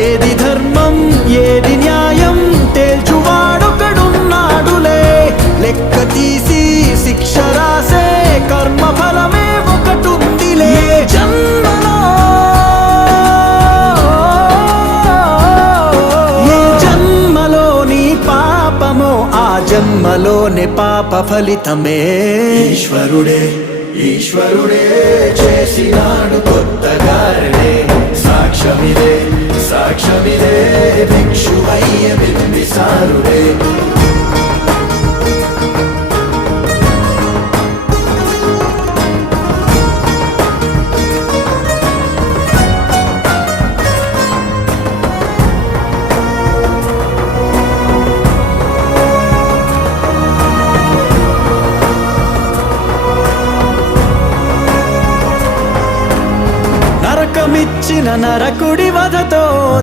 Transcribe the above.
ఏది ధర్మం ఏది న్యాయం తేల్చువాడొకడున్నాడులే. లెక్క తీసి శిక్ష రాసే కర్మ ఫలమే ఒకటుందిలే. ఏ జన్మలోని పాపమో ఆ జన్మలోని పాప ఫలితమే. ఈశ్వరుడే ఈశ్వరుడే చేసినాడు కొత్తగారనే. సాక్ష్యమిదే సాక్ష్యమిదే భిక్షువయ్య బింబిసారుడే. నరకమిచ్చిన నరకుడి వధతో